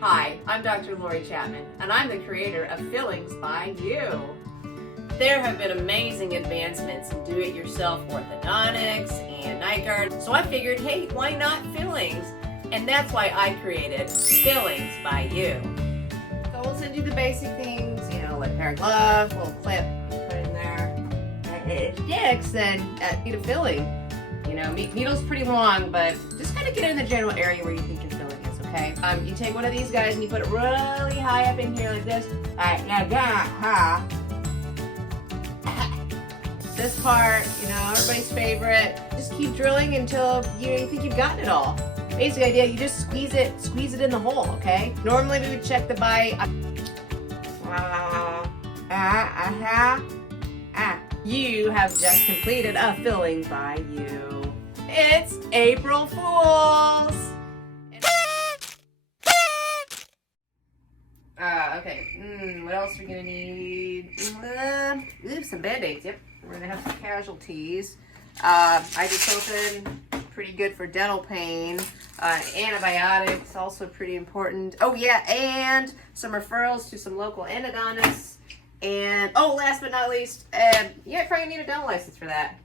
Hi, I'm Dr. Lori Chapman, and I'm the creator of Fillings by You. There have been amazing advancements in do-it-yourself orthodontics and night guard, so I figured, hey, why not fillings? And that's why I created Fillings by You. So we'll send you the basic things, like a pair of gloves, a little clip, put it in there. And it sticks, and need a filling. Needle's pretty long, but just kind of get it in the general area where you think your filling is, okay? You take one of these guys and you put it really high up in here like this. All right, now that, this part, everybody's favorite. Just keep drilling until you think you've gotten it all. Basic idea, you just squeeze it in the hole, okay? Normally we would check the bite. You have just completed a filling by You. It's April Fools! Okay, what else are we gonna need? Some Band-Aids, yep. We're gonna have some casualties. Ibuprofen, pretty good for dental pain. Antibiotics, also pretty important. Oh yeah, and some referrals to some local endodontists. And, last but not least, you probably need a dental license for that.